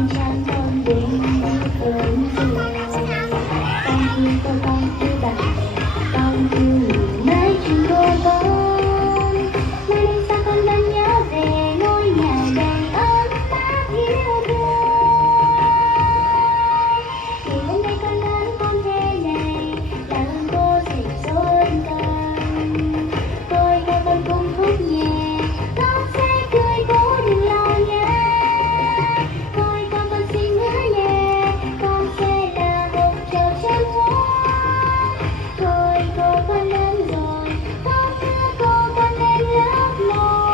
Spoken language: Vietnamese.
tình trạng ổn định ổn định con yêu tôi con yêu bạn con yêu nhiều mãi chung cô con mai đây xa con vẫn nhớ về ngôi nhà đầy ấm áp yêu thương vì hôm nay con lớn con thế này là ơn cô dạy dỗ con tôi và con cùng thúc nhẹ con sẽ cười bố đừng lo nhé tôi con xin hứa nhé con sẽ là một trò chơi ngoan thôi con lớn rồi con đưa con lên lớp một.